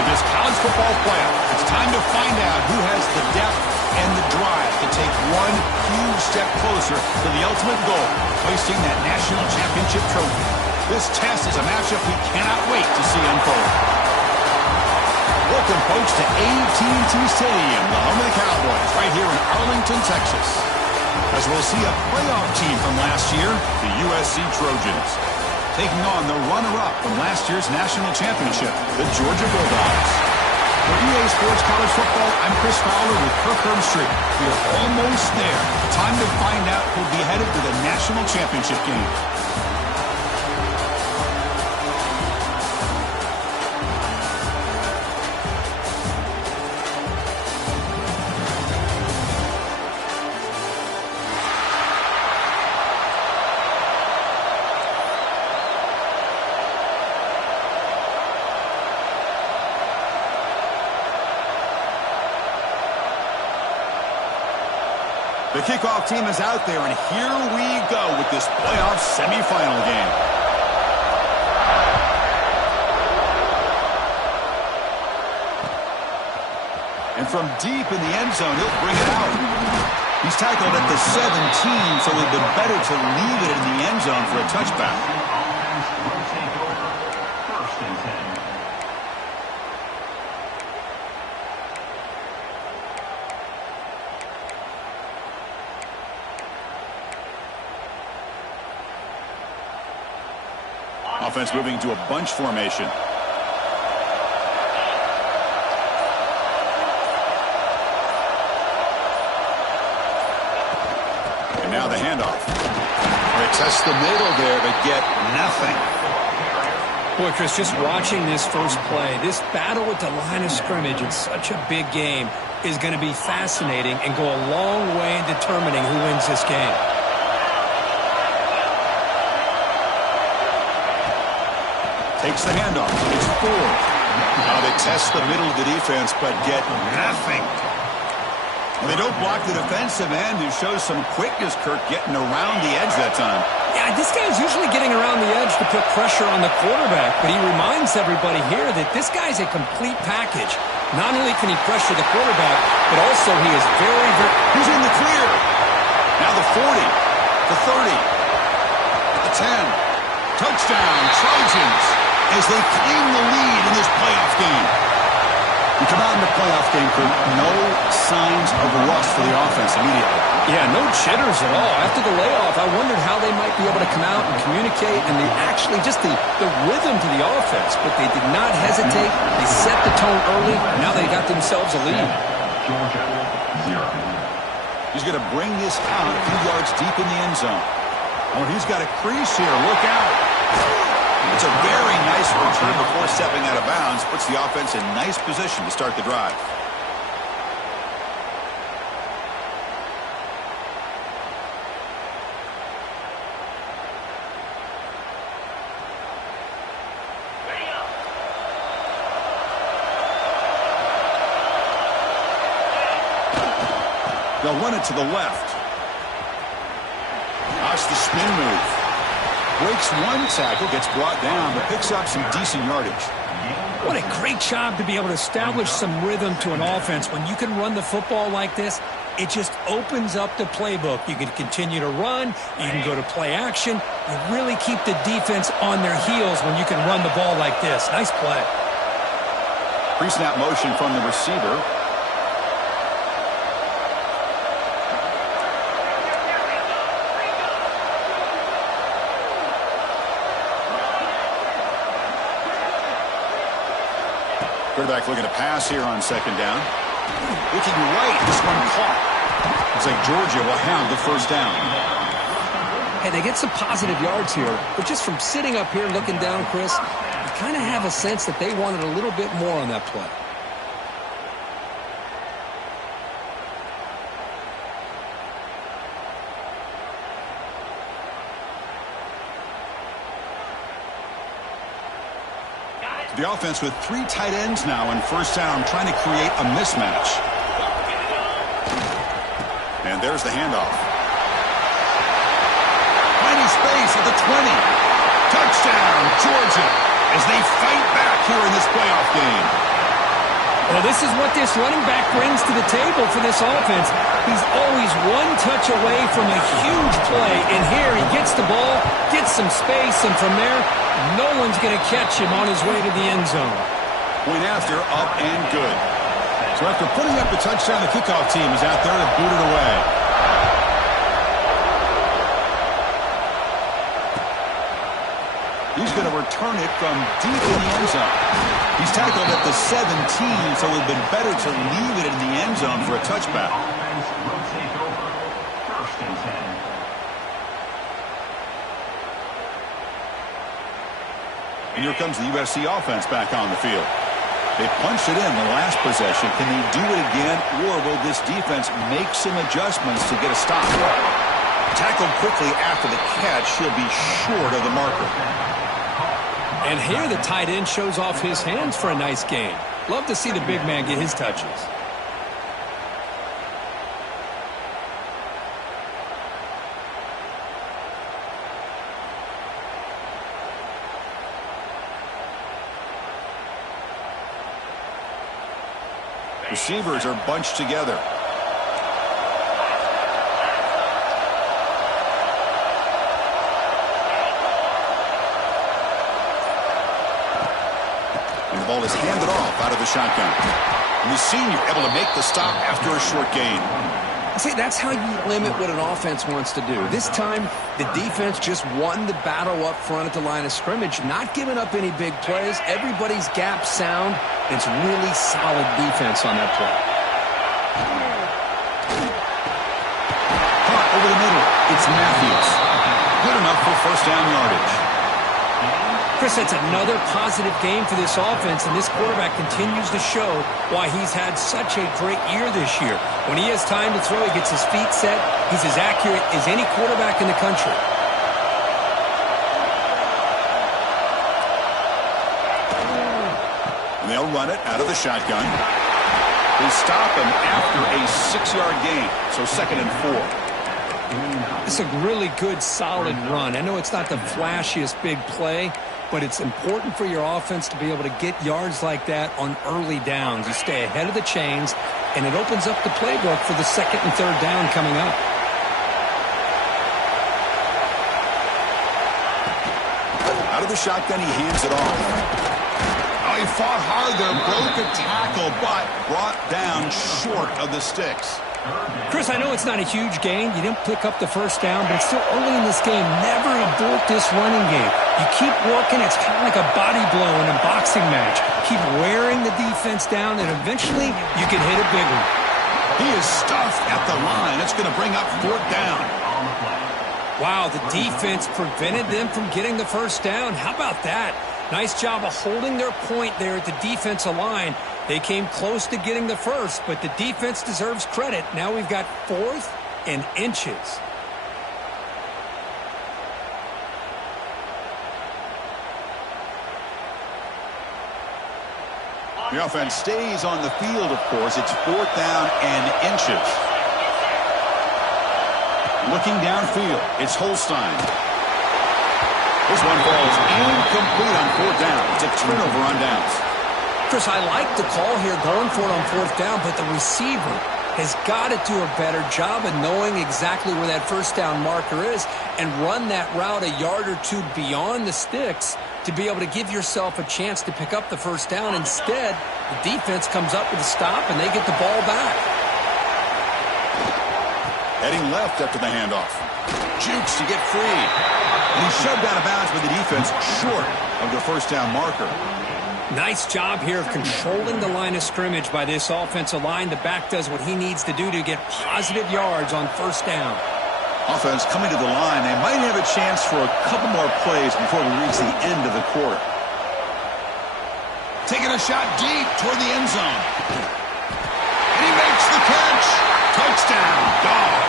With this college football playoff, it's time to find out who has the depth and the drive to take one huge step closer to the ultimate goal, hoisting that national championship trophy. This test is a matchup we cannot wait to see unfold. Welcome, folks, to AT&T Stadium, the home of the Cowboys, right here in Arlington, Texas. As we'll see a playoff team from last year, the USC Trojans, taking on the runner-up from last year's national championship, the Georgia Bulldogs. For EA Sports College Football, I'm Chris Fowler with Kirk Herbstreit. We are almost there. Time to find out who'll be headed to the national championship game. The kickoff team is out there, and here we go with this playoff semifinal game. And from deep in the end zone, he'll bring it out. He's tackled at the 17, so it would have been better to leave it in the end zone for a touchback. First and 10. Offense moving to a bunch formation. And now the handoff. They test the middle there, but get nothing. Boy, Chris, just watching this first play, this battle at the line of scrimmage in such a big game is going to be fascinating and go a long way in determining who wins this game. Takes the handoff. It's 4. Now they test the middle of the defense, but get nothing. Well, they don't block the defensive end, who shows some quickness, Kirk, getting around the edge that time. Yeah, this guy's usually getting around the edge to put pressure on the quarterback, but he reminds everybody here that this guy's a complete package. Not only can he pressure the quarterback, but also he is very, very... He's in the clear. Now the 40, the 30, the 10. Touchdown, Trojans, as they claim the lead in this playoff game. We come out in the playoff game, Kirk, no signs of rust for the offense immediately. Yeah, no jitters at all. After the layoff, I wondered how they might be able to come out and communicate, and just the rhythm to the offense. But they did not hesitate. They set the tone early. Now they got themselves a lead. Georgia, 0. He's going to bring this out a few yards deep in the end zone. Oh, he's got a crease here. Look out. It's a very nice return before stepping out of bounds. Puts the offense in nice position to start the drive. They'll run it to the left. Watch the spin move. Breaks one tackle, gets brought down, but picks up some decent yardage. What a great job to be able to establish some rhythm to an offense. When you can run the football like this, it just opens up the playbook. You can continue to run. You can go to play action. You really keep the defense on their heels when you can run the ball like this. Nice play. Pre-snap motion from the receiver. Quarterback looking to pass here on second down. Looking right, this one caught. Looks like Georgia will have the first down. Hey, they get some positive yards here, but just from sitting up here looking down, Chris, you kind of have a sense that they wanted a little bit more on that play. The offense with 3 tight ends now in first down, trying to create a mismatch. And there's the handoff. Plenty space at the 20. Touchdown, Georgia, as they fight back here in this playoff game. Well, this is what this running back brings to the table for this offense. He's always one touch away from a huge play, and here he gets the ball, gets some space, and from there, no one's going to catch him on his way to the end zone. Point after, up and good. So after putting up the touchdown, the kickoff team is out there to boot it away. He's going to return it from deep in the end zone. He's tackled at the 17, so it would have been better to leave it in the end zone for a touchback. And here comes the USC offense back on the field. They punched it in the last possession. Can they do it again, or will this defense make some adjustments to get a stop? Tackled quickly after the catch, he'll be short of the marker. And here the tight end shows off his hands for a nice gain. Love to see the big man get his touches. Receivers are bunched together. And the ball is handed off out of the shotgun. And the senior able to make the stop after a short gain. See, that's how you limit what an offense wants to do. This time, the defense just won the battle up front at the line of scrimmage, not giving up any big plays. Everybody's gap sound. It's really solid defense on that play. Caught over the middle. It's Matthews. Good enough for first down yardage. Chris, that's another positive game for this offense, and this quarterback continues to show why he's had such a great year this year. When he has time to throw, he gets his feet set. He's as accurate as any quarterback in the country. And they'll run it out of the shotgun. They stop him after a 6-yard gain, so 2nd and 4. It's a really good, solid run. I know it's not the flashiest big play, but it's important for your offense to be able to get yards like that on early downs. You stay ahead of the chains, and it opens up the playbook for the 2nd and 3rd down coming up. Out of the shotgun, he hands it off. Oh, he fought hard there, broke a tackle, but brought down short of the sticks. Chris, I know it's not a huge gain. You didn't pick up the first down, but it's still early in this game. Never abort this running game. You keep working. It's kind of like a body blow in a boxing match. Keep wearing the defense down, and eventually you can hit a big one. He is stuffed at the line. It's going to bring up 4th down. Wow, the defense prevented them from getting the first down. How about that? Nice job of holding their point there at the defensive line. They came close to getting the first, but the defense deserves credit. Now we've got 4th and inches. The offense stays on the field, of course. It's 4th down and inches. Looking downfield, it's Holstein. This one falls incomplete on 4th down. It's a turnover on downs. Chris, I like the call here going for it on 4th down, but the receiver has got to do a better job of knowing exactly where that first down marker is and run that route a yard or two beyond the sticks to be able to give yourself a chance to pick up the first down. Instead, the defense comes up with a stop and they get the ball back. Heading left after the handoff. Jukes to get free. And he's shoved out of bounds by the defense short of the first down marker. Nice job here of controlling the line of scrimmage by this offensive line. The back does what he needs to do to get positive yards on first down. Offense coming to the line. They might have a chance for a couple more plays before we reach the end of the quarter. Taking a shot deep toward the end zone. And he makes the catch. Touchdown, Dogs.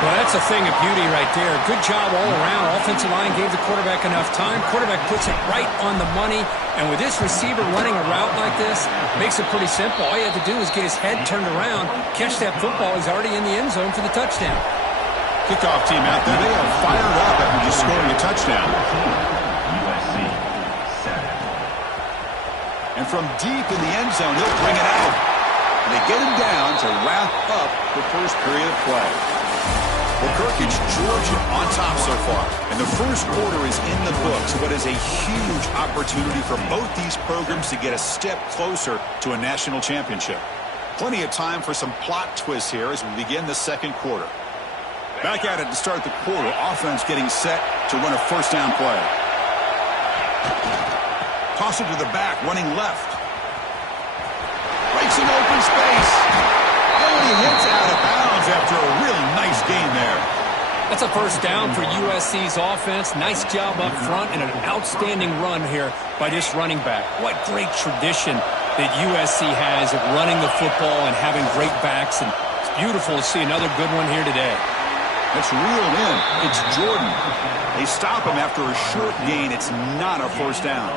Well, that's a thing of beauty right there. Good job all around. Offensive line gave the quarterback enough time. Quarterback puts it right on the money. And with this receiver running a route like this, makes it pretty simple. All you have to do is get his head turned around, catch that football. He's already in the end zone for the touchdown. Kickoff team out there. They are fired up after just scoring a touchdown. And from deep in the end zone. He'll bring it out. And they get him down to wrap up the first period of play. Well, Kirkich, Georgia on top so far. And the first quarter is in the books. What is a huge opportunity for both these programs to get a step closer to a national championship. Plenty of time for some plot twists here as we begin the second quarter. Back at it to start the quarter. Offense getting set to run a first down play. Toss it to the back, running left. Breaks an open space. And he hits out of bounds after a really nice gain there. That's a first down for USC's offense. Nice job up front and an outstanding run here by this running back. What great tradition that USC has of running the football and having great backs. And it's beautiful to see another good one here today. It's reeled in. It's Jordan. They stop him after a short gain. It's not a first down.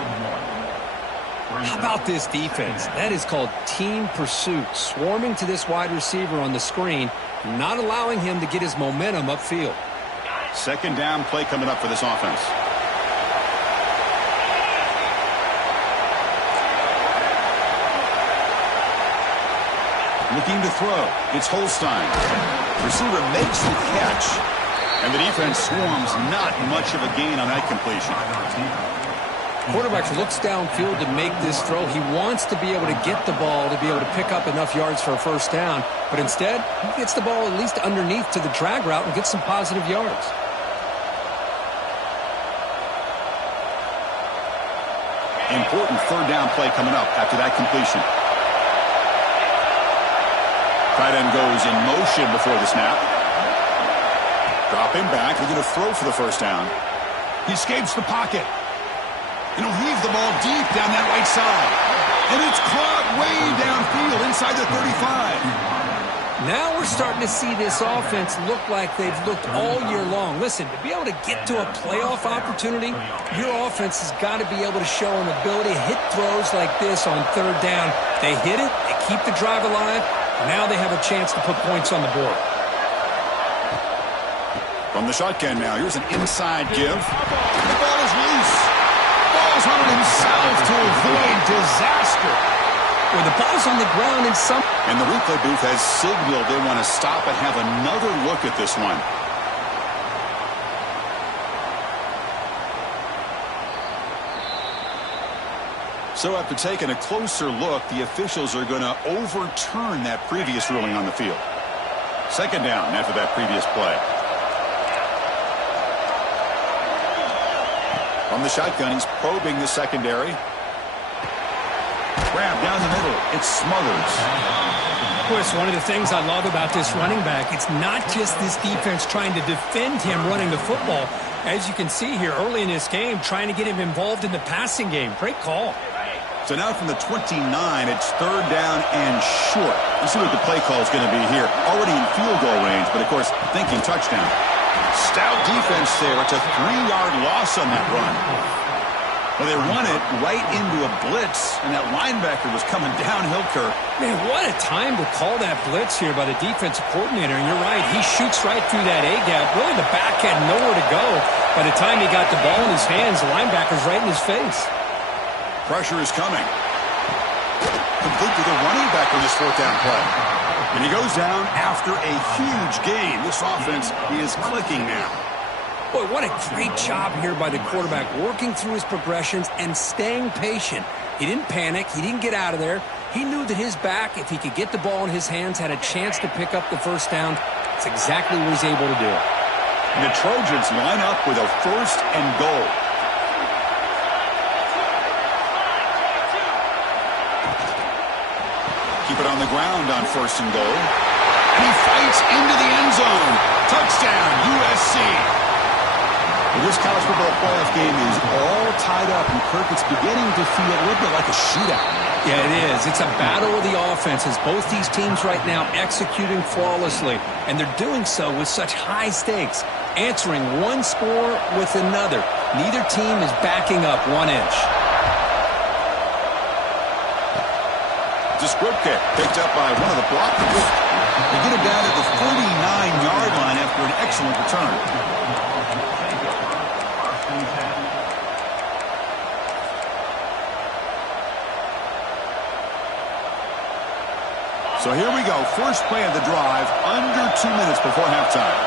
How about this defense? That is called team pursuit. Swarming to this wide receiver on the screen, not allowing him to get his momentum upfield. Second down play coming up for this offense. Looking to throw. It's Holstein. Receiver makes the catch. And the defense swarms. Not much of a gain on that completion. Quarterback looks downfield to make this throw. He wants to be able to get the ball to be able to pick up enough yards for a first down. But instead, he gets the ball at least underneath to the drag route and gets some positive yards. Important third down play coming up after that completion. Tight end goes in motion before the snap. Drop him back. They're going to throw for the first down. He escapes the pocket. And he'll heave the ball deep down that right side. And it's caught way downfield inside the 35. Now we're starting to see this offense look like they've looked all year long. Listen, to be able to get to a playoff opportunity, your offense has got to be able to show an ability to hit throws like this on third down. They hit it, they keep the drive alive. Now they have a chance to put points on the board. From the shotgun now, here's an inside give. The ball is loose. Ball's hunted himself to avoid disaster. Well, the ball's on the ground in some... And the replay booth has signaled they want to stop and have another look at this one. So after taking a closer look, the officials are going to overturn that previous ruling on the field. Second down after that previous play. From the shotgun, he's probing the secondary. Grab down the middle. It's Smothers. Of course, one of the things I love about this running back, it's not just this defense trying to defend him running the football. As you can see here early in this game, trying to get him involved in the passing game. Great call. So now from the 29, it's third down and short. Let's see what the play call is going to be here. Already in field goal range, but of course, thinking touchdown. Stout defense there. It's a 3-yard loss on that run. Well, they run it right into a blitz, and that linebacker was coming downhill, Kirk. Man, what a time to call that blitz here by the defensive coordinator. And you're right, he shoots right through that A-gap. Really, the back had nowhere to go. By the time he got the ball in his hands, the linebacker's right in his face. Pressure is coming. Complete to the running back on this fourth down play. And he goes down after a huge gain. This offense is clicking now. Boy, what a great job here by the quarterback, working through his progressions and staying patient. He didn't panic. He didn't get out of there. He knew that his back, if he could get the ball in his hands, had a chance to pick up the first down. That's exactly what he's able to do. And the Trojans line up with a first and goal. Keep it on the ground on first and goal. And he fights into the end zone. Touchdown, USC. Well, this college football playoff game is all tied up, and Kirk, it's beginning to feel a little bit like a shootout. Yeah, it is. It's a battle of the offenses. Both these teams right now executing flawlessly, and they're doing so with such high stakes, answering one score with another. Neither team is backing up 1 inch. It's a squib kick picked up by one of the blockers. They get it down at the 49-yard line after an excellent return. So here we go. First play of the drive, under 2 minutes before halftime.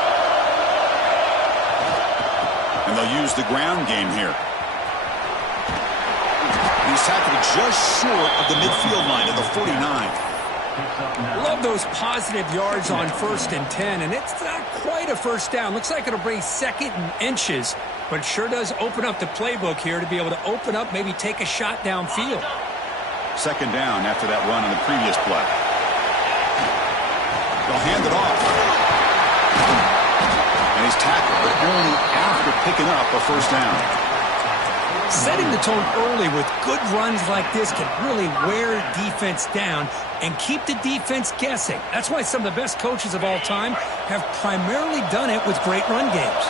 And they'll use the ground game here. He's tackled just short of the midfield line at the 49. Love those positive yards on 1st and 10, and it's not quite a first down. Looks like it'll bring 2nd and inches, but sure does open up the playbook here to be able to open up, maybe take a shot downfield. 2nd down after that run on the previous play. They'll hand it off. And he's tackled, but only after picking up a first down. Setting the tone early with good runs like this can really wear defense down and keep the defense guessing. That's why some of the best coaches of all time have primarily done it with great run games.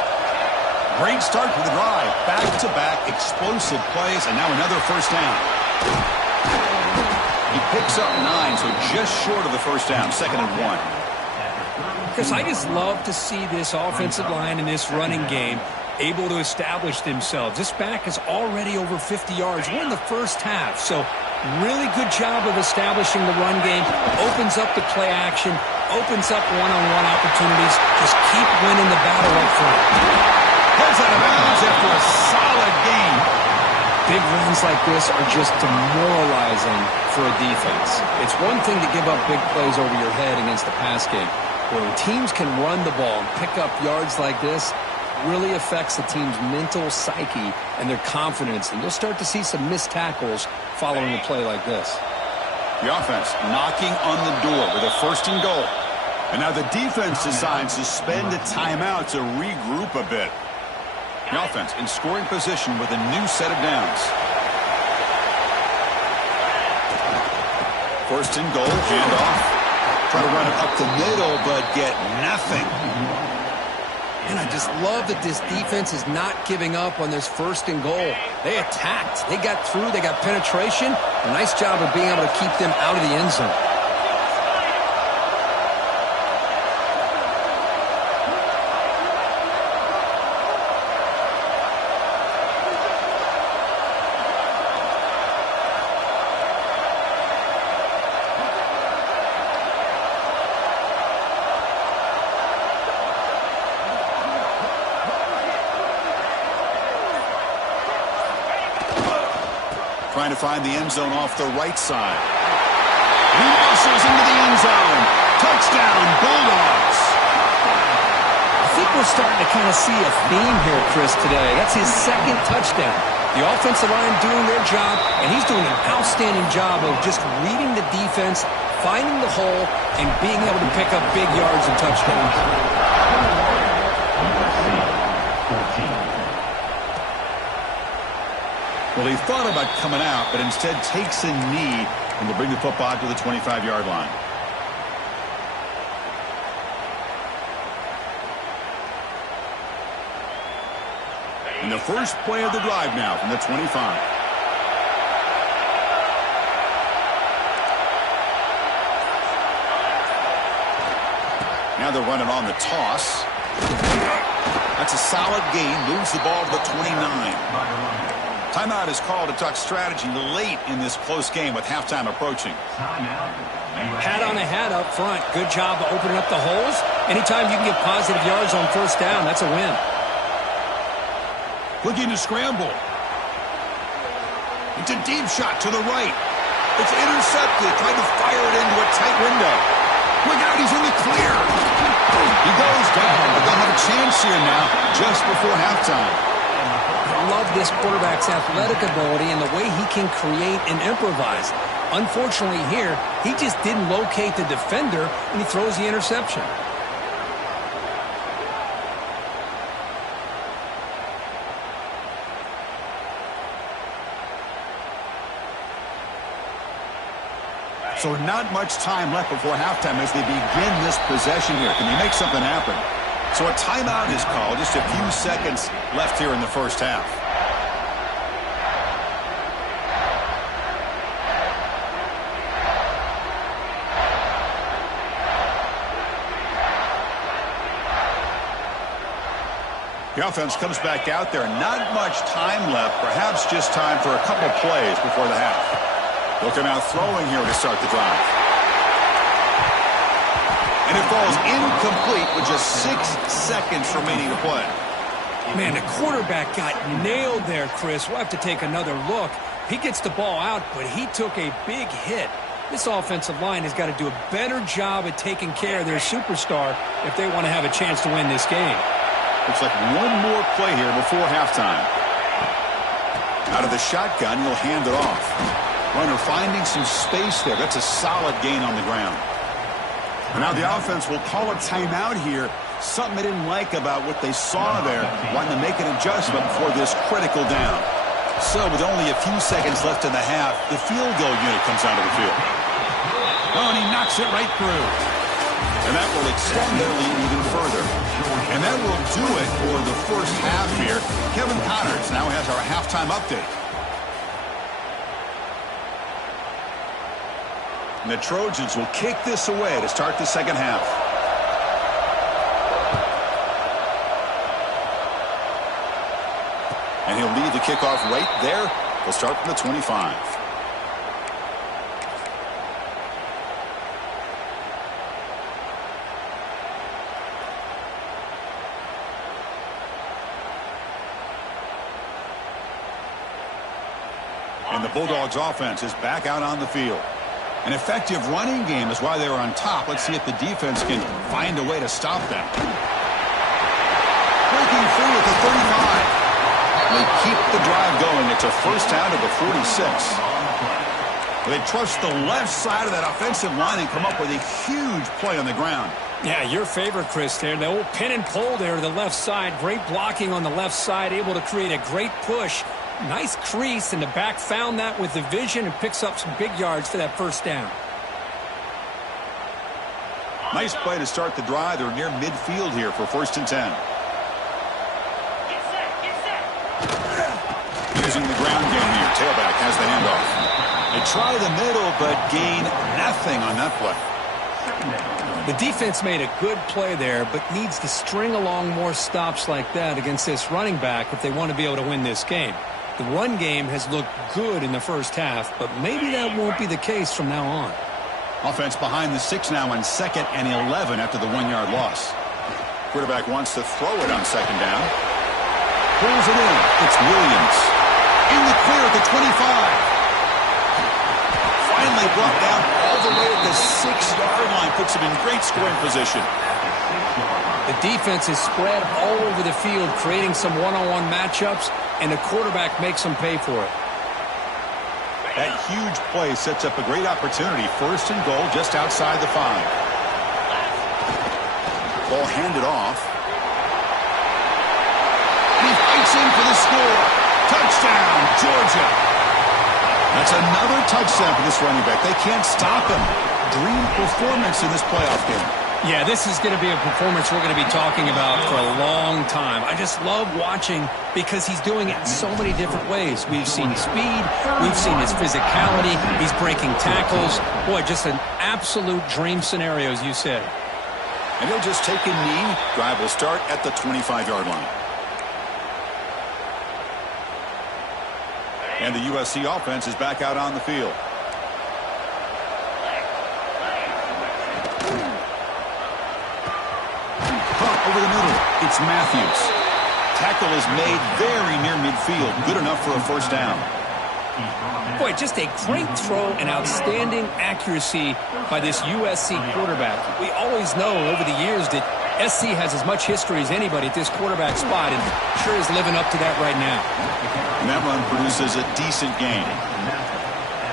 Great start to the drive. Back-to-back explosive plays, and now another first down. He picks up 9, so just short of the first down, 2nd and 1. Chris, I just love to see this offensive line and this running game able to establish themselves. This back is already over 50 yards. We're in the first half, so really good job of establishing the run game. Opens up the play action, opens up one-on-one opportunities. Just keep winning the battle up front. Pulls out of bounds after a solid game. Big runs like this are just demoralizing for a defense. It's one thing to give up big plays over your head against the pass game. When teams can run the ball and pick up yards like this, really affects the team's mental psyche and their confidence, and you'll start to see some missed tackles following a play like this. The offense knocking on the door with a 1st and goal. And now the defense decides to spend a timeout to regroup a bit. The offense in scoring position with a new set of downs. 1st and goal, handoff. Try to run it up the middle, but get nothing. And I just love that this defense is not giving up on this 1st and goal. They attacked. They got through. They got penetration. A nice job of being able to keep them out of the end zone. Trying to find the end zone off the right side. He muscles into the end zone. Touchdown, Bulldogs. I think we're starting to kind of see a theme here, Chris, today. That's his 2nd touchdown. The offensive line doing their job, and he's doing an outstanding job of just reading the defense, finding the hole, and being able to pick up big yards and touchdowns. Well, he thought about coming out, but instead takes a knee and will bring the football to the 25-yard line. And the first play of the drive now from the 25. Now they're running on the toss. That's a solid gain. Moves the ball to the 29. Timeout is called to talk strategy late in this close game with halftime approaching. Hat on a hat up front. Good job of opening up the holes. Anytime you can get positive yards on 1st down, that's a win. Looking to scramble. It's a deep shot to the right. It's intercepted. Trying to fire it into a tight window. Look out, he's in the clear. He goes down, but they'll have a chance here now just before halftime. I love this quarterback's athletic ability and the way he can create and improvise. Unfortunately here, he just didn't locate the defender, and he throws the interception. So not much time left before halftime as they begin this possession here. Can they make something happen? So a timeout is called. Just a few seconds left here in the first half. The offense comes back out there. Not much time left. Perhaps just time for a couple plays before the half. They'll come out throwing here to start the drive. And it falls incomplete with just 6 seconds remaining to play. Man, the quarterback got nailed there, Chris. We'll have to take another look. He gets the ball out, but he took a big hit. This offensive line has got to do a better job at taking care of their superstar if they want to have a chance to win this game. Looks like one more play here before halftime. Out of the shotgun, he'll hand it off. Runner finding some space there. That's a solid gain on the ground. And now the offense will call a timeout here. Something they didn't like about what they saw there. Wanting to make an adjustment for this critical down. So with only a few seconds left in the half, the field goal unit comes onto the field. Oh, and he knocks it right through. And that will extend their lead even further. And that will do it for the first half here. Kevin Connors now has our halftime update. And the Trojans will kick this away to start the second half. And he'll lead the kickoff right there. They'll start from the 25. And the Bulldogs offense is back out on the field. An effective running game is why they were on top. Let's see if the defense can find a way to stop them. Breaking free at the 35. They keep the drive going. It's a first down to the 46. They trust the left side of that offensive line and come up with a huge play on the ground. Yeah, your favorite, Chris, there. The old pin and pull there to the left side. Great blocking on the left side, able to create a great push. Nice crease, and the back found that with the vision and picks up some big yards for that first down. Nice play to start the drive. They're near midfield here for 1st and 10. Using the ground game here. Tailback has the handoff. They try the middle, but gain nothing on that play. The defense made a good play there, but needs to string along more stops like that against this running back if they want to be able to win this game. The run game has looked good in the first half, but maybe that won't be the case from now on. Offense behind the 6 now on 2nd and 11 after the 1-yard loss. Quarterback wants to throw it on 2nd down. Pulls it in. It's Williams. In the clear at the 25. Finally brought down all the way at the 6-yard line. Puts him in great scoring position. The defense is spread all over the field, creating some one-on-one matchups, and the quarterback makes them pay for it. That huge play sets up a great opportunity. 1st and goal just outside the 5. Ball handed off. And he fights in for the score. Touchdown, Georgia. That's another touchdown for this running back. They can't stop him. Dream performance in this playoff game. Yeah, this is going to be a performance we're going to be talking about for a long time. I just love watching because he's doing it in so many different ways. We've seen speed. We've seen his physicality. He's breaking tackles. Boy, just an absolute dream scenario, as you said. And he'll just take a knee. Drive will start at the 25-yard line. And the USC offense is back out on the field. Over the middle, it's Matthews. Tackle is made very near midfield. Good enough for a first down. Boy, just a great throw and outstanding accuracy by this USC quarterback. We always know over the years that SC has as much history as anybody at this quarterback spot, and sure is living up to that right now. And that run produces a decent gain.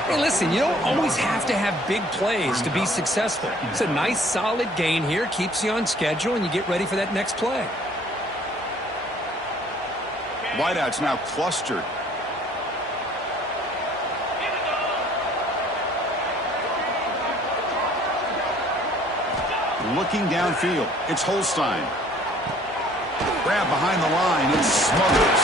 Hey, listen, you don't always have to have big plays to be successful. It's a nice, solid gain here, keeps you on schedule, and you get ready for that next play. Wideouts now clustered. Looking downfield, it's Holstein. Grab behind the line, it's Smothers.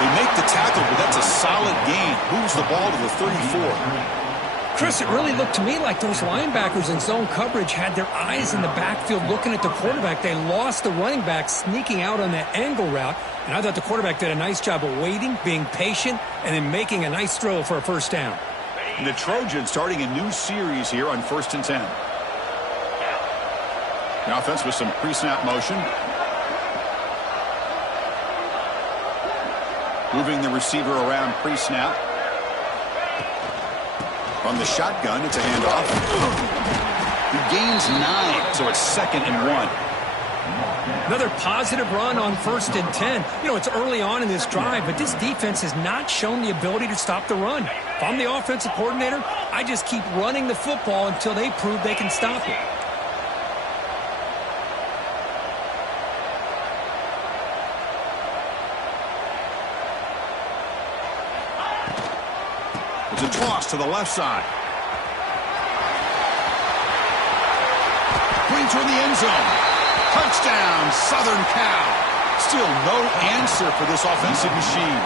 They make the tackle, but that's a solid gain. Moves the ball to the 34. Chris, it really looked to me like those linebackers in zone coverage had their eyes in the backfield looking at the quarterback. They lost the running back sneaking out on that angle route, and I thought the quarterback did a nice job of waiting, being patient, and then making a nice throw for a first down. And the Trojans starting a new series here on 1st and 10. The offense with some pre-snap motion. Moving the receiver around pre-snap. From the shotgun, it's a handoff. He gains 9, so it's 2nd and 1. Another positive run on 1st and 10. You know, it's early on in this drive, but this defense has not shown the ability to stop the run. If I'm the offensive coordinator, I just keep running the football until they prove they can stop it. It's a toss to the left side. Going toward the end zone. Touchdown, Southern Cal. Still no answer for this offensive machine.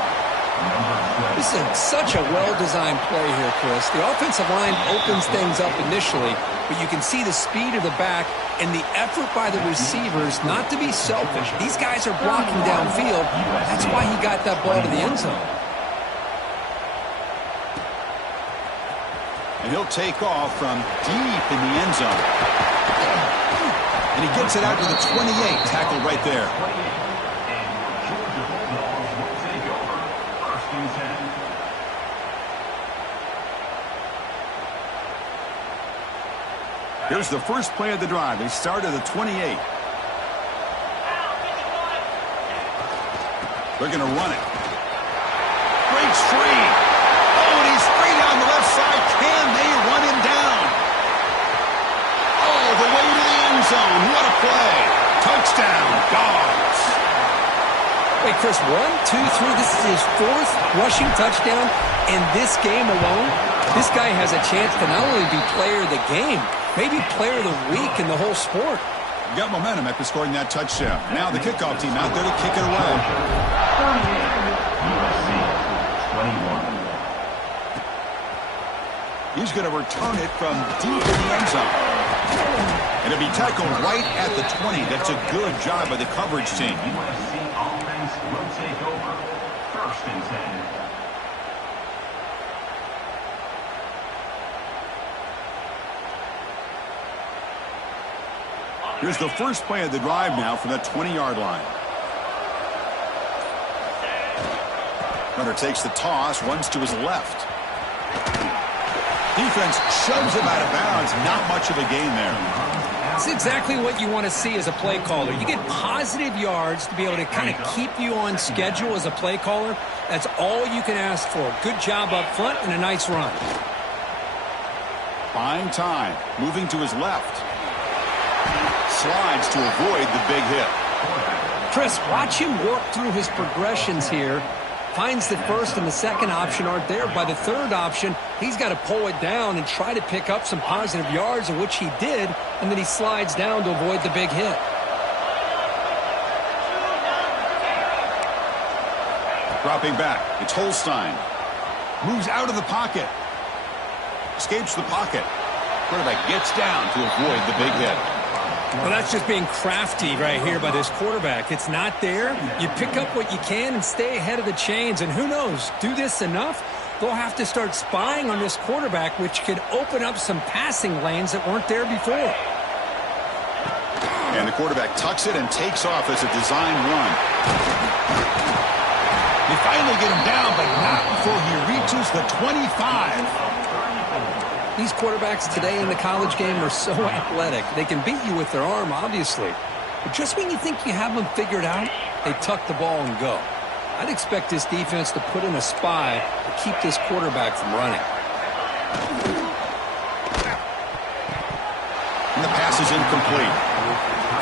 This is such a well-designed play here, Chris. The offensive line opens things up initially, but you can see the speed of the back and the effort by the receivers not to be selfish. These guys are blocking downfield. That's why he got that ball to the end zone. And he'll take off from deep in the end zone. And he gets it out to the 28, tackled right there. Here's the first play of the drive. They start at the 28. They're going to run it. Breaks free. Oh, and he's free down the left side. Can they run him down? Oh, the way to the end zone. What a play. Touchdown, Dogs. Wait, Chris, 1, 2, 3. This is his 4th rushing touchdown in this game alone. This guy has a chance to not only be player of the game, maybe player of the week in the whole sport. Got momentum after scoring that touchdown. Now the kickoff team out there to kick it away. He's going to return it from deep in the end zone. And it'll be tackled right at the 20. That's a good job by the coverage team. Offense will take over. 1st and 10. Here's the first play of the drive now from the 20-yard line. Runner takes the toss, runs to his left. Defense shoves him out of bounds. Not much of a gain there. It's exactly what you want to see as a play caller. You get positive yards to be able to kind of keep you on schedule as a play caller. That's all you can ask for. Good job up front and a nice run. Buying time. Moving to his left. Slides to avoid the big hit. Chris, watch him work through his progressions here. Finds the first and the second option aren't there. By the third option, he's got to pull it down and try to pick up some positive yards, of which he did, and then he slides down to avoid the big hit. Dropping back, it's Holstein. Moves out of the pocket. Escapes the pocket. Quarterback gets down to avoid the big hit. Well, that's just being crafty right here by this quarterback. It's not there. You pick up what you can and stay ahead of the chains. And who knows, do this enough, they'll have to start spying on this quarterback, which could open up some passing lanes that weren't there before. And the quarterback tucks it and takes off as a design run. They finally get him down, but not before he reaches the 25. These quarterbacks today in the college game are so athletic. They can beat you with their arm, obviously. But just when you think you have them figured out, they tuck the ball and go. I'd expect this defense to put in a spy to keep this quarterback from running. And the pass is incomplete.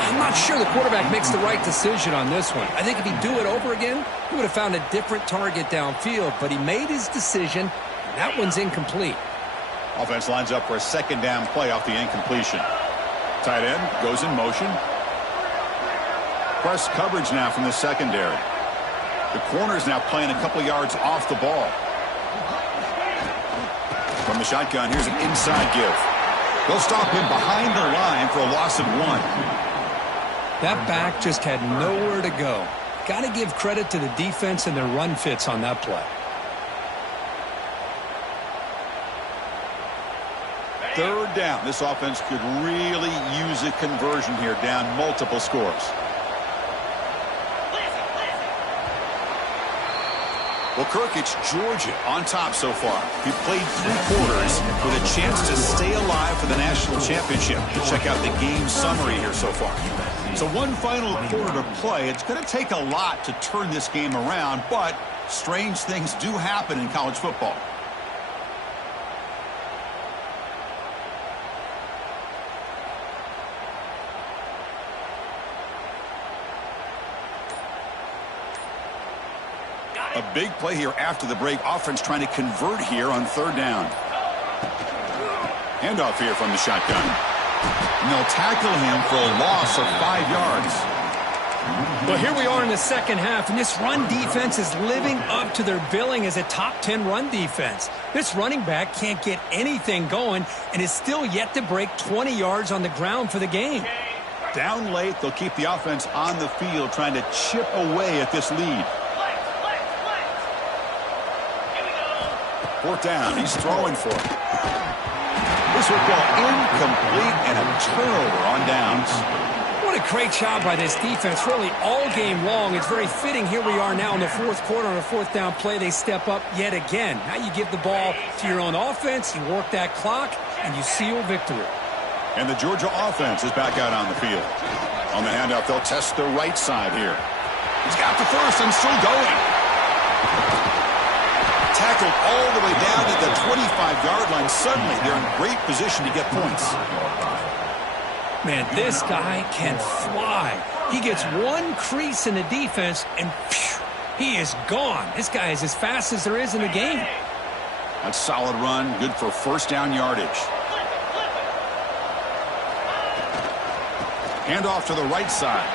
I'm not sure the quarterback makes the right decision on this one. I think if he'd do it over again, he would have found a different target downfield. But he made his decision. That one's incomplete. Offense lines up for a second down play off the incompletion. Tight end goes in motion. Press coverage now from the secondary. The corner's now playing a couple yards off the ball. From the shotgun, here's an inside give. They'll stop him behind the line for a loss of 1. That back just had nowhere to go. Got to give credit to the defense and their run fits on that play. third down. This offense could really use a conversion here, down multiple scores. Well, Kirk, it's Georgia on top so far. We've played 3 quarters with a chance to stay alive for the national championship. Check out the game summary here so far. So one final quarter to play. It's going to take a lot to turn this game around, but strange things do happen in college football. A big play here after the break. Offense trying to convert here on third down. Handoff here from the shotgun. And they'll tackle him for a loss of 5 yards. Well, here we are in the second half, and this run defense is living up to their billing as a top 10 run defense. This running back can't get anything going and is still yet to break 20 yards on the ground for the game. Down late, they'll keep the offense on the field trying to chip away at this lead. Fourth down, he's throwing for it. This football incomplete and a turnover on downs. What a great job by this defense, really all game long. It's very fitting. Here we are now in the fourth quarter on a fourth down play. They step up yet again. Now you give the ball to your own offense, you work that clock, and you seal victory. And the Georgia offense is back out on the field. On the handoff, they'll test the right side here. He's got the first and still going. Tackled all the way down at the 25-yard line. Suddenly, they're in great position to get points. Man, this guy can fly. He gets one crease in the defense, and phew, he is gone. This guy is as fast as there is in the game. A solid run, good for first down yardage. Handoff to the right side.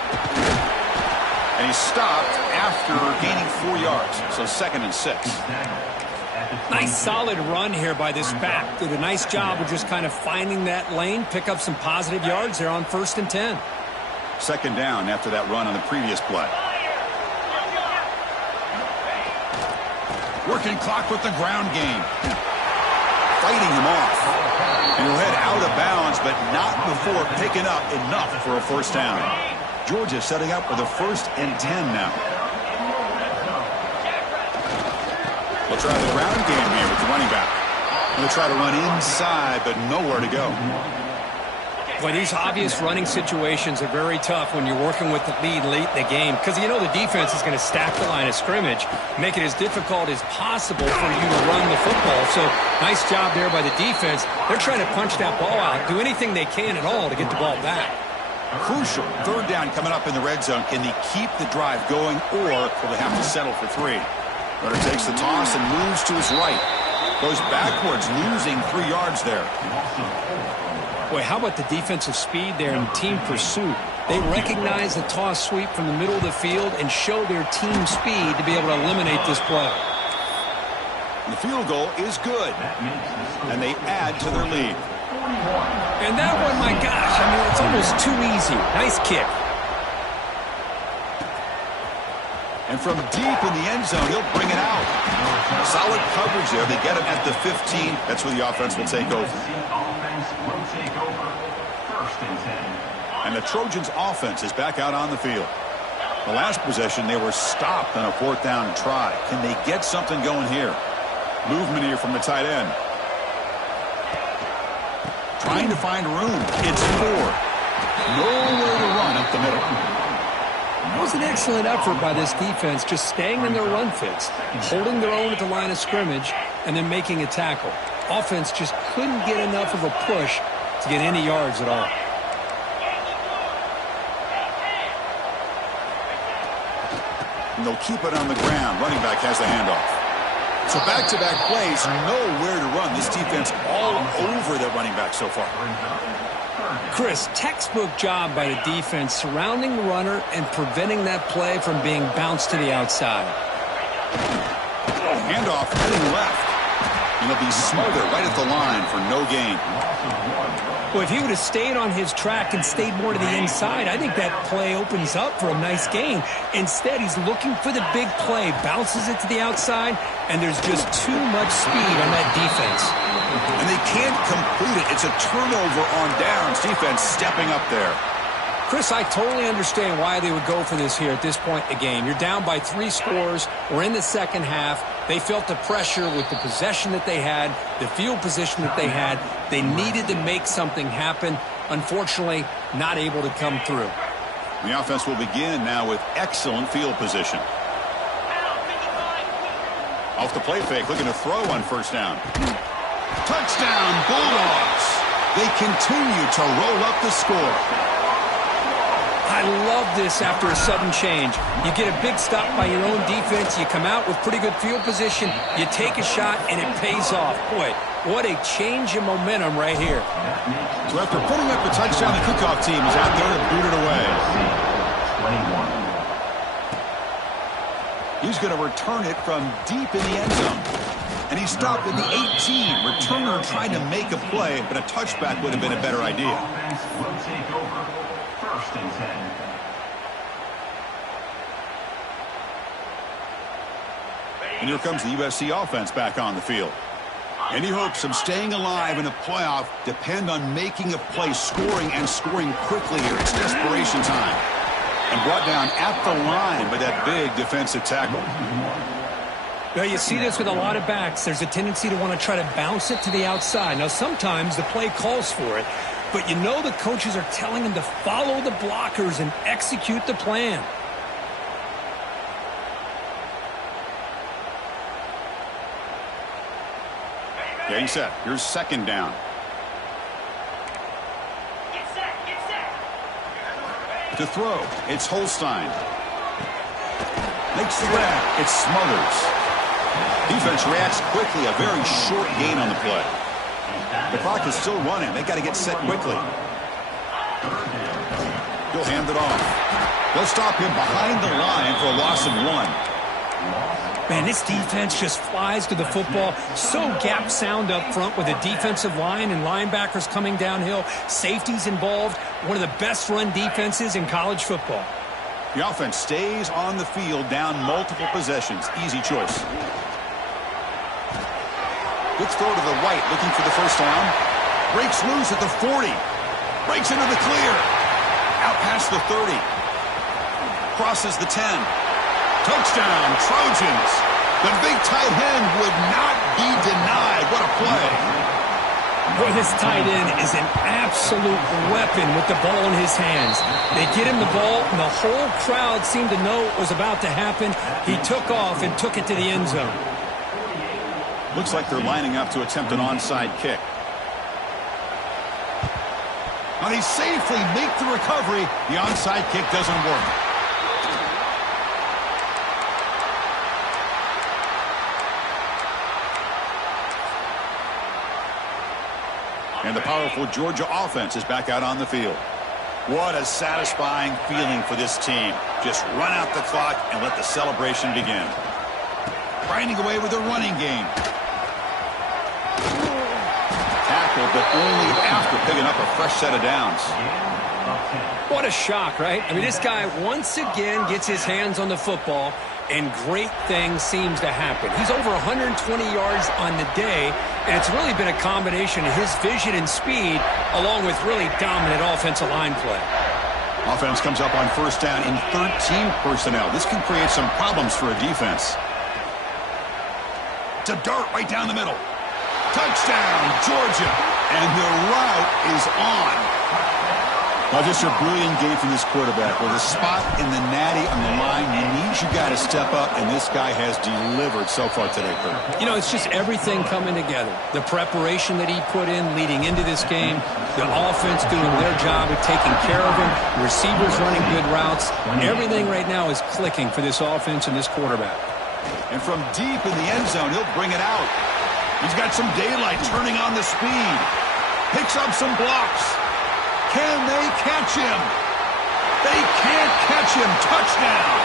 And he stopped after gaining 4 yards. So 2nd and 6. Nice solid run here by this back. Did a nice job of just kind of finding that lane, pick up some positive yards there on 1st and 10. 2nd down after that run on the previous play. Working clock with the ground game. Fighting him off. And he'll head out of bounds, but not before picking up enough for a first down. Georgia setting up with a 1st and 10 now. They'll try the ground game here with the running back. They'll try to run inside, but nowhere to go. Well, these obvious running situations are very tough when you're working with the lead late in the game, because you know the defense is going to stack the line of scrimmage, make it as difficult as possible for you to run the football. So nice job there by the defense. They're trying to punch that ball out, do anything they can at all to get the ball back. Crucial. 3rd down coming up in the red zone. Can they keep the drive going, or will they have to settle for 3? Runner takes the toss and moves to his right. Goes backwards, losing 3 yards there. Boy, how about the defensive speed there and team pursuit? They recognize the toss sweep from the middle of the field and show their team speed to be able to eliminate this play. The field goal is good, and they add to their lead. And that one, my gosh, I mean, it's almost too easy. Nice kick. And from deep in the end zone, he'll bring it out. Solid coverage there. They get him at the 15. That's where the offense will take over. And the Trojans' offense is back out on the field. The last possession, they were stopped on a 4th down try. Can they get something going here? Movement here from the tight end. Trying to find room. It's 4. Nowhere to run up the middle. It was an excellent effort by this defense, just staying in their run fits, holding their own at the line of scrimmage, and then making a tackle. Offense just couldn't get enough of a push to get any yards at all. And they'll keep it on the ground. Running back has the handoff. So back-to-back plays, nowhere to run. This defense all over the running back so far. Chris, textbook job by the defense surrounding the runner and preventing that play from being bounced to the outside. Handoff heading left. And he'll be smothered right at the line for no gain. Well, if he would have stayed on his track and stayed more to the inside, I think that play opens up for a nice gain. Instead, he's looking for the big play, bounces it to the outside, and there's just too much speed on that defense. And they can't complete it. It's a turnover on downs. Defense stepping up there. Chris, I totally understand why they would go for this here at this point in the game. You're down by 3 scores. We're in the second half. They felt the pressure with the possession that they had, the field position that they had. They needed to make something happen. Unfortunately, not able to come through. The offense will begin now with excellent field position. Off the play fake, looking to throw on first down. Touchdown, Bulldogs. They continue to roll up the score. I love this after a sudden change. You get a big stop by your own defense. You come out with pretty good field position. You take a shot, and it pays off. Boy, what a change in momentum right here. So after putting up the touchdown, the kickoff team is out there to boot it away. 21. He's going to return it from deep in the end zone. And he stopped at the 18. Returner tried to make a play, but a touchback would have been a better idea. Offense will take over. First and 10. And here comes the USC offense back on the field. Any hopes of staying alive in the playoff depend on making a play, scoring, and scoring quickly here. It's desperation time. And brought down at the line by that big defensive tackle. Well, you see this with a lot of backs. There's a tendency to want to try to bounce it to the outside. Now, sometimes the play calls for it, but you know the coaches are telling them to follow the blockers and execute the plan. Getting set. Here's second down. To throw, it's Holstein. Makes the grab. It's Smothers. Defense reacts quickly. A very short gain on the play. The clock is still running. They got to get set quickly. He'll hand it off. They'll stop him behind the line for a loss of 1. Man, this defense just flies to the football. So gap sound up front with a defensive line and linebackers coming downhill. Safeties involved. One of the best run defenses in college football. The offense stays on the field down multiple possessions. Easy choice. Good throw to the right, looking for the first down. Breaks loose at the 40. Breaks into the clear. Out past the 30. Crosses the 10. Touchdown, Trojans. The big tight end would not be denied. What a play. Boy, this tight end is an absolute weapon with the ball in his hands. They get him the ball, and the whole crowd seemed to know what was about to happen. He took off and took it to the end zone. Looks like they're lining up to attempt an onside kick. And they safely make the recovery. The onside kick doesn't work. And the powerful Georgia offense is back out on the field. What a satisfying feeling for this team. Just run out the clock and let the celebration begin. Grinding away with a running game. Tackle, but only after picking up a fresh set of downs. What a shock, right? I mean, this guy once again gets his hands on the football, and great things seems to happen. He's over 120 yards on the day, and it's really been a combination of his vision and speed, along with really dominant offensive line play. Offense comes up on first down in 13 personnel. This can create some problems for a defense. To dart right down the middle. Touchdown, Georgia. And the route is on. Well, just a brilliant game from this quarterback. With a spot in the natty on the line, you got to step up, and this guy has delivered so far today, Kurt. You know, it's just everything coming together. The preparation that he put in leading into this game, the offense doing their job of taking care of him, receivers running good routes. Everything right now is clicking for this offense and this quarterback. And from deep in the end zone, he'll bring it out. He's got some daylight turning on the speed. Picks up some blocks. Can they catch him? They can't catch him. Touchdown.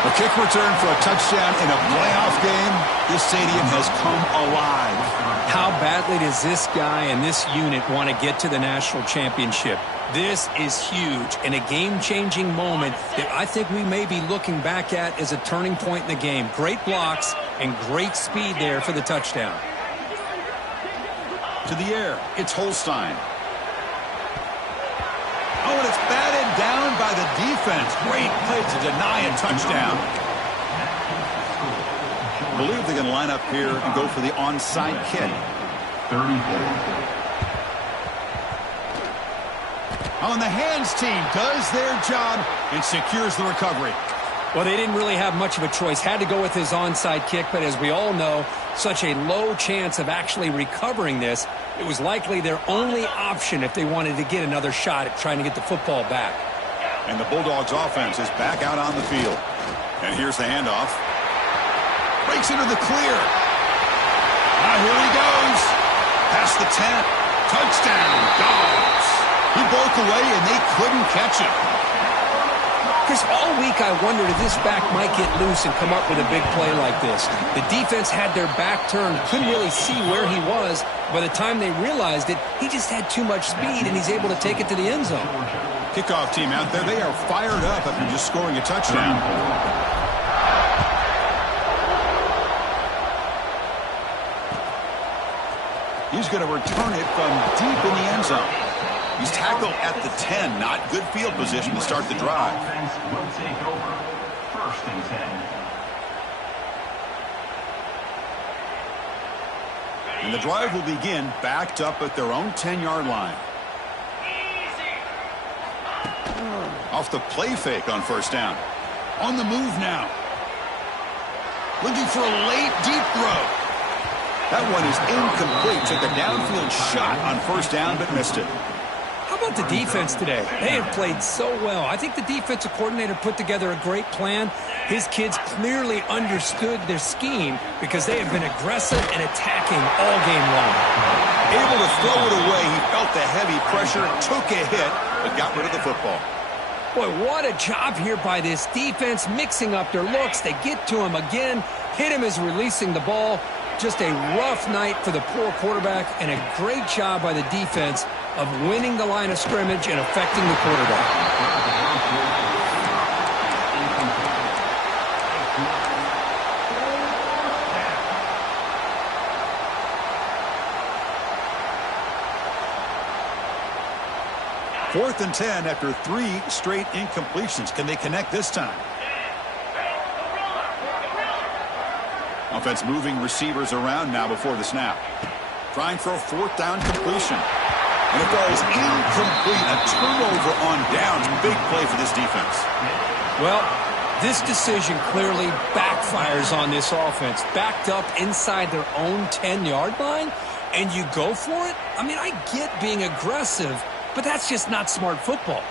A kick return for a touchdown in a playoff game. This stadium has come alive. How badly does this guy and this unit want to get to the national championship? This is huge and a game-changing moment that I think we may be looking back at as a turning point in the game. Great blocks and great speed there for the touchdown. To the air, it's Holstein. Oh, and it's batted down by the defense. Great play to deny a touchdown. I believe they're going to line up here and go for the onside kick. 34. On the hands team does their job and secures the recovery. Well, they didn't really have much of a choice. Had to go with his onside kick, but as we all know, such a low chance of actually recovering this. It was likely their only option if they wanted to get another shot at trying to get the football back. And the Bulldogs offense is back out on the field. And here's the handoff. Breaks into the clear. Here he goes. Past the 10. Touchdown, Dogs. He broke away and they couldn't catch him. Chris, all week I wondered if this back might get loose and come up with a big play like this. The defense had their back turned, couldn't really see where he was. By the time they realized it, he just had too much speed, and he's able to take it to the end zone. Kickoff team out there, they are fired up after just scoring a touchdown. He's going to return it from deep in the end zone. He's tackled at the 10. Not good field position to start the drive. Offense will take over. 1st and 10. And the drive will begin backed up at their own 10-yard line. Off the play fake on 1st down. On the move now. Looking for a late deep throw. That one is incomplete. Took a downfield shot on 1st down but missed it. How about the defense today? They have played so well. I think the defensive coordinator put together a great plan. His kids clearly understood their scheme because they have been aggressive and attacking all game long. Able to throw it away. He felt the heavy pressure, took a hit, but got rid of the football. Boy, what a job here by this defense, mixing up their looks. They get to him again, hit him as releasing the ball. Just a rough night for the poor quarterback, and a great job by the defense of winning the line of scrimmage and affecting the quarterback. Fourth and 10 after 3 straight incompletions. Can they connect this time? Offense moving receivers around now before the snap. Trying for a 4th down completion. And it falls incomplete. A turnover on downs. Big play for this defense. Well, this decision clearly backfires on this offense. Backed up inside their own 10-yard line, and you go for it? I mean, I get being aggressive, but that's just not smart football.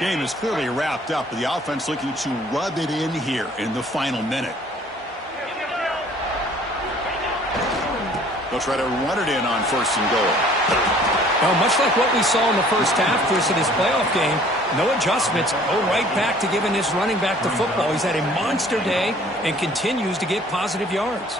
Game is clearly wrapped up, with the offense looking to rub it in here in the final minute. They'll try to run it in on 1st and goal. Well, much like what we saw in the first half, Chris, of this playoff game, no adjustments. Go right back to giving this running back the football. He's had a monster day and continues to get positive yards.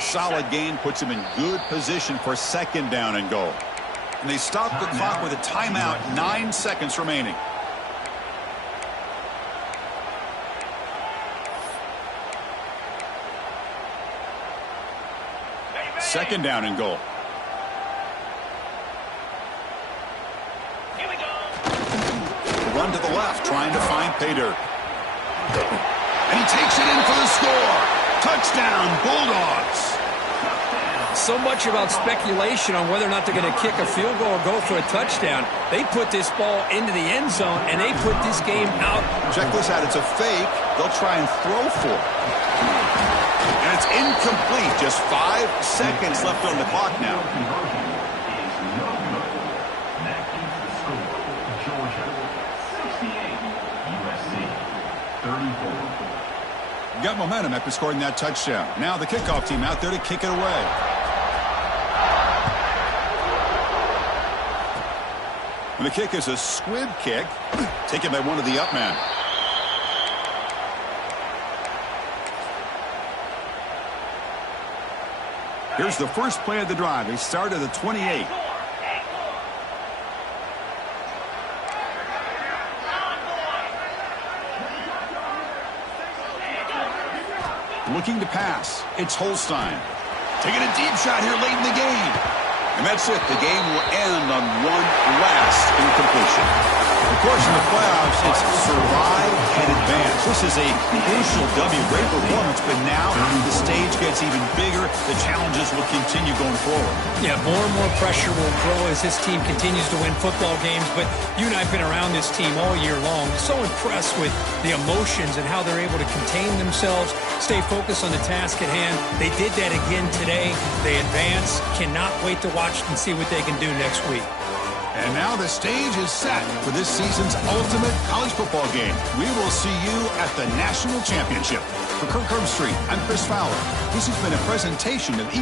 Solid gain puts him in good position for 2nd down and goal. And they stop the clock with a timeout, 9 seconds remaining. Second down and goal. Run to the left, trying to find pay dirt. And he takes it in for the score. Touchdown, Bulldogs. So much about speculation on whether or not they're going to kick a field goal or go for a touchdown. They put this ball into the end zone, and they put this game out. Check this out. It's a fake. They'll try and throw for it. And it's incomplete. Just 5 seconds left on the clock now. Conversion is no good. That keeps the score. Georgia 68, USC 34. Got momentum after scoring that touchdown. Now the kickoff team out there to kick it away. And the kick is a squib kick, taken by one of the up men. Here's the first play of the drive. They start at the 28. Looking to pass. It's Holstein. Taking a deep shot here late in the game. And that's it. The game will end on one last incompletion. Of course, in the playoffs, it's survive and advance. This is a crucial W. Great performance, but now the stage gets even bigger. The challenges will continue going forward. Yeah, more and more pressure will grow as this team continues to win football games. But you and I have been around this team all year long. So impressed with the emotions and how they're able to contain themselves, stay focused on the task at hand. They did that again today. They advance. Cannot wait to watch and see what they can do next week. And now the stage is set for this season's ultimate college football game. We will see you at the National Championship. For Kirk Herbstreit, I'm Chris Fowler. This has been a presentation of